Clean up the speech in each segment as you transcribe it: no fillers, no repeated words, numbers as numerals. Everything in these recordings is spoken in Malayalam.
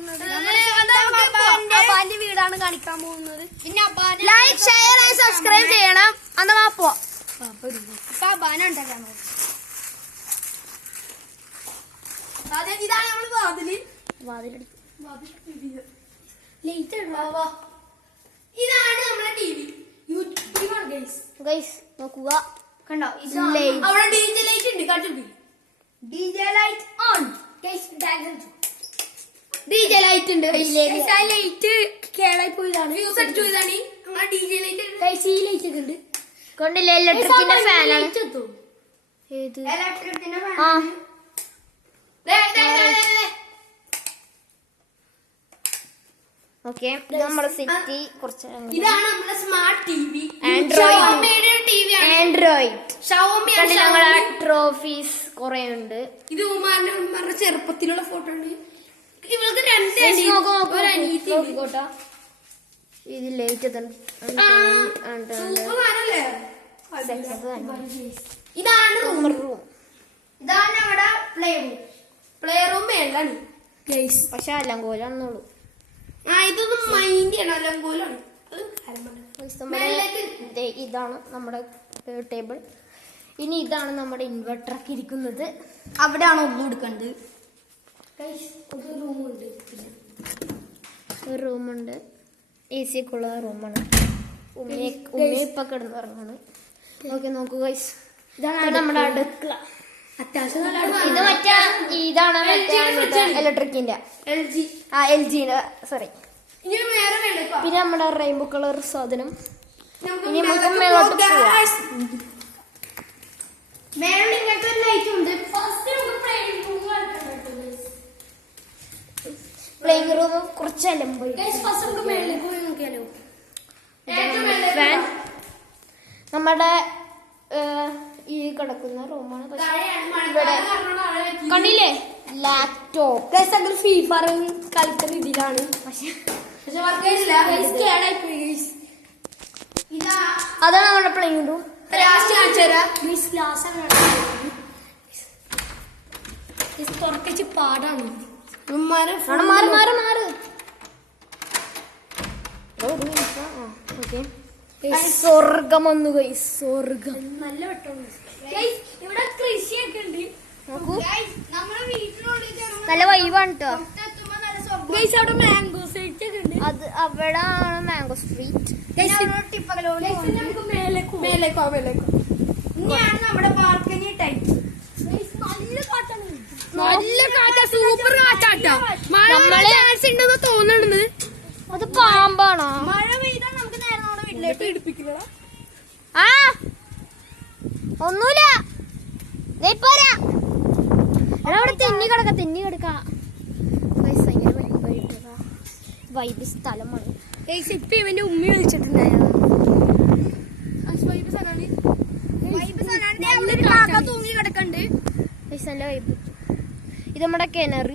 പോകുന്നത്. അപ്പാന്റെ വീടാണ് കാണിക്കാൻ പോകുന്നത്. പിന്നെ ലൈക്ക് ഷെയർ സബ്സ്ക്രൈബ് ചെയ്യണം. അന്ന് വാപ്പോ അപ്പാന ഉണ്ടാക്കാൻ ഇതാണ് നമ്മള് ഇതാണ് നമ്മളെ ടി വി. നോക്കുക കണ്ടോ, അവിടെ DJ ലൈറ്റ് ഉണ്ട്. കാണിച്ചു DJ light on. DJ light ഉണ്ട്. ലൈറ്റ് കേളായി പോയതാണ്. യൂസ് അടിച്ചു പോയതാണ്. DJ ലൈറ്റ് ലൈറ്റ് ഒക്കെ ഉണ്ട്. കൊണ്ടില്ലേ ഇലക്ട്രിക്കിന്റെ ഫാനാണ്. ഏത് ഇലക്ട്രിക്കിന്റെ ഫാൻ? ഓക്കെ, നമ്മുടെ സിറ്റി കുറച്ച്. ഇതാണ് നമ്മുടെ സ്മാർട്ട് ടിവി. ആൻഡ്രോയിഡ് ഞങ്ങളെ ട്രോഫീസ് കുറെ ഉണ്ട്. ഇത് ഉമ്മാരുടെ ചെറുപ്പത്തിലുള്ള ഫോട്ടോ ഉണ്ട്. ഇവൾക്ക് നോക്കോട്ടാ. ഇത് ലേറ്റ് ഇതാണ് റൂം. ഇതാണ് നമ്മുടെ പ്ലേ റൂം മേലാണ് പക്ഷെ അലങ്കോലാണെന്നുള്ളൂ. ഇതൊന്നും മൈൻഡാണ്, അലങ്കോലാണ്. ഇതാണ് നമ്മുടെ ടേബിൾ. ഇനി ഇതാണ് നമ്മുടെ ഇൻവെർട്ടറൊക്കെ ഇരിക്കുന്നത്. അവിടെയാണ് ഒന്നും എടുക്കേണ്ടത്. ഒരു റൂമുണ്ട്, AC ഒക്കെ ഉള്ള റൂമാണ്. ഉമ്മ ഇപ്പൊ കിടന്നുറങ്ങാണ്. ഓക്കെ, നോക്കൂ ഗൈസ്, ഇതാണ് നമ്മുടെ അടുക്കള. ഇത് മറ്റേ ഇതാണ് മറ്റേ ഇലക്ട്രിക്കിന്റെ LG സോറി. പിന്നെ നമ്മുടെ റെയിൻബോ കളർ സാധനം. ഇനി നമുക്ക് മേലോട്ട് പോവാം. പ്ലേയിങ് റൂം കുറച്ച് അലമ്പോയി. ഫാൻ നമ്മുടെ ഈ കിടക്കുന്ന റൂമാണ്. ഇവിടെ കണ്ടില്ലേ ലാപ്ടോപ്പ്. FIFA കളിക്കുന്ന ഇതിലാണ്. അതാണ് നമ്മുടെ പ്ലേയിങ് റൂം. കുറച്ച് പാടാണ്. സ്വർഗം വന്നു ഗൈ, സ്വർഗം. നല്ല വെട്ടം. ഇവിടെ കൃഷിയൊക്കെ ഉണ്ട്. നല്ല വൈബാണ് കേട്ടോ. അവിടെ മാംഗോ സ്ട്രീറ്റ് ഒക്കെ ഉണ്ട്. അത് അവിടാണ് മാംഗോ സ്ട്രീറ്റ്. ഇനിയാണ് നമ്മുടെ ബാൽക്കണി ടൈപ്പ്. നല്ല കാറ്റാ, സൂപ്പർ കാറ്റാട്ടാ. ഉണ്ടെന്ന് തോന്നുന്നത്. അത് പാമ്പാണോ? മഴ പെയ്താൽ നമുക്ക് നേരെ നമ്മുടെ വീട്ടിലേക്ക് ഇടിപ്പിക്കില്ല. ഒന്നുമില്ല, അവിടെ തെന്നി കിടക്ക. വൈബ് സ്ഥലമാണ്. ഇപ്പൊ ഇവന്റെ ഉമ്മി വിളിച്ചിട്ടുണ്ടായിരുന്നു. തൂങ്ങി കിടക്കണ്ട്. നല്ല വൈബ്. ഇത് നമ്മുടെ കിണർ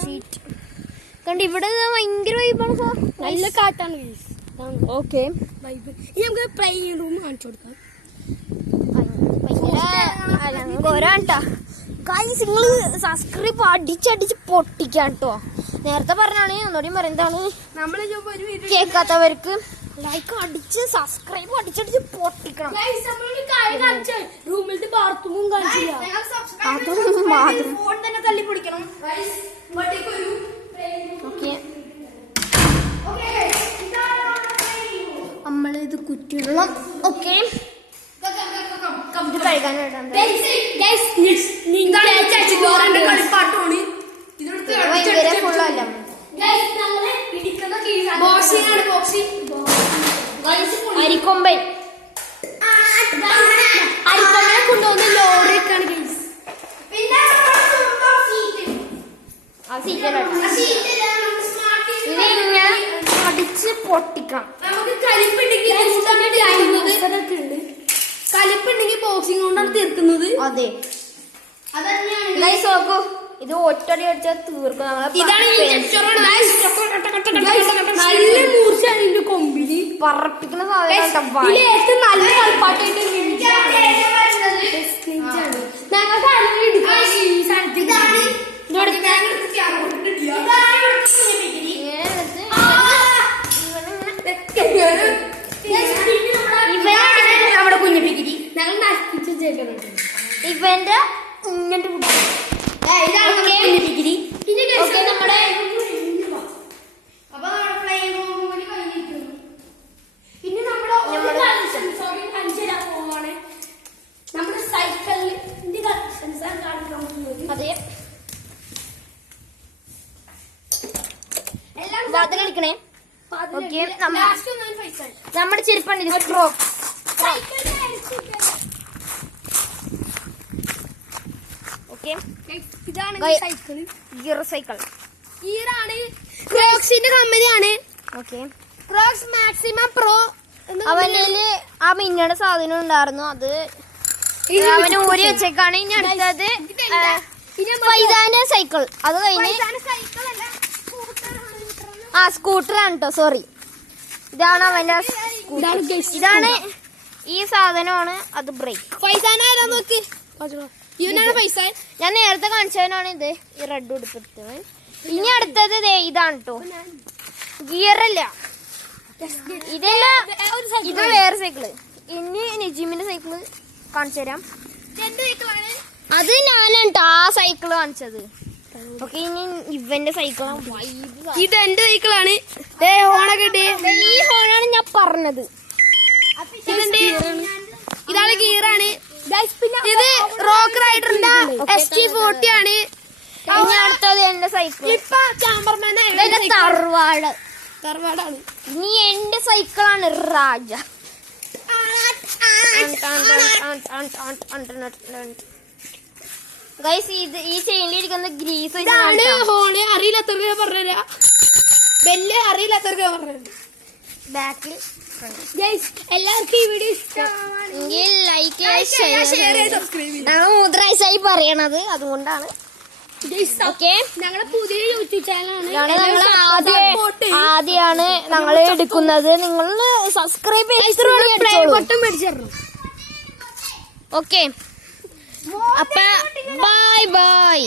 ഷീറ്റ് കണ്ട്. ഇവിടെ ഭയങ്കര വൈബാണ്, നല്ല കാറ്റാണ്. Okay, vibe. ഇനി നമുക്ക് പ്ലേയിങ് റൂം കാണിച്ചു കൊടുക്കാം. നിങ്ങള് സബ്സ്ക്രൈബ് അടിച്ചടിച്ച് പൊട്ടിക്കാൻ കേട്ടോ. നേരത്തെ പറഞ്ഞാണ്, ഒന്നുകൂടി പറയുന്നതാണ്. നമ്മള് കേൾക്കാത്തവർക്ക് ലൈക്ക് അടിച്ച് സബ്സ്ക്രൈബ് അടിച്ചടിച്ച് പൊട്ടിക്കണം. റൂമിലത്തെ ബാത്റൂമും തന്നെ തല്ലി പൊടിക്കണം. നമ്മളിത് കുറ്റിയിടണം. ഓക്കെ, ഇത് കഴുകാൻ അരിക്കൊമ്പൻ അരിക്കൊമ്പനെ കൊണ്ടുപോകുന്ന ലോറിയൊക്കെയാണ്. ഇതിങ്ങനെ അടിച്ച് പൊട്ടിക്കണം. കലിപ്പുണ്ടെങ്കിൽ ബോക്സിംഗ് കൊണ്ടാണ് തീർക്കുന്നത്. അതെ, നോക്കൂ, ഇത് ഒറ്റടി അടിച്ചാൽ തീർക്കും. നല്ല മൂർച്ചയാണ് ഇതിന്റെ കൊമ്പിന്. പറപ്പിക്കുന്ന സാധനം. നല്ല കളിപ്പാട്ടായിട്ട് ഞങ്ങൾക്ക് ഇവന്റെ ഇങ്ങനത്തെ ഡിഗ്രി നമ്മുടെ പിന്നെ നമ്മുടെ സൈക്കിളിന്റെ അതെ വാതിലടിക്കണേ. ഓക്കെ, നമ്മുടെ ചെരുപ്പുണ്ട് സ്ക്രോ. ഓക്കെ, ഇതാണ് ഗിയർ സൈക്കിൾ. ഗിയറാണ് ക്രോക്സിന്റെ കമ്പനിയാണ്. Okay, Crocs maximum pro. അവനില് ആ മിന്നയുടെ സാധനം ഉണ്ടായിരുന്നു, അത് അവന് ഊരി വെച്ചേക്കാണ്. ഇനി അടുത്തത് ഫൈസാന്റെ സൈക്കിൾ. അത് കഴിഞ്ഞ് ആ സ്കൂട്ടറാണ് കേട്ടോ, സോറി. ഇതാണ് അവന്റെ ഇതാണ് ഈ സാധനമാണ്, അത് ബ്രേക്ക്. നോക്ക്, ഞാൻ നേരത്തെ കാണിച്ചവനാണ് ഇത്, ഈ റെഡ് ഉടുപ്പിട്ടത്. ഇനി അടുത്തത് ഇതാണ് കേട്ടോ, ഗിയറല്ല, ഇത് വേറെ സൈക്കിള്. ഇനി നിജിമിന്റെ സൈക്കിള് കാണിച്ചു തരാം. അത് ഞാനാണ് കേട്ടോ ആ സൈക്കിള് കാണിച്ചത്. ഓക്കെ, ഇനി ഇവന്റെ സൈക്കിളാണ്. ഇത് എന്റെ സൈക്കിളാണ്. ഈ ഹോണാണ് ഞാൻ പറഞ്ഞത്. ഇതാണ് ഗിയറാണ്. ഇത് റോക്ക് റൈഡറിന്റെ ST40 ആണ്. ഇനി അടുത്തത് എന്റെ സൈക്കിൾ. തറവാടാണ്. ഇനി എന്റെ സൈക്കിളാണ് രാജ. ഗൈസ്, ഇത് ഈ ചെയിനിലിരിക്കുന്ന ഗ്രീസ് അറിയില്ലാത്തവർക്ക് പറഞ്ഞ അറിയില്ലാത്തവർക്ക് പറഞ്ഞത് ബാക്കിൽ. എല്ലാവർക്കും ഈ വീഡിയോ ഇഷ്ടമെങ്കിൽ ലൈക്ക് ഞങ്ങൾ 3 പ്രാവശ്യമായി പറയണത്, അതുകൊണ്ടാണ്. ഞങ്ങളെ പുതിയ യൂട്യൂബ് ചാനലാണ്, ആദ്യമാണ് ഞങ്ങൾ എടുക്കുന്നത്. നിങ്ങൾ സബ്സ്ക്രൈബ് ചെയ്ത്. ഓക്കെ, അപ്പൊ ബൈ ബൈ.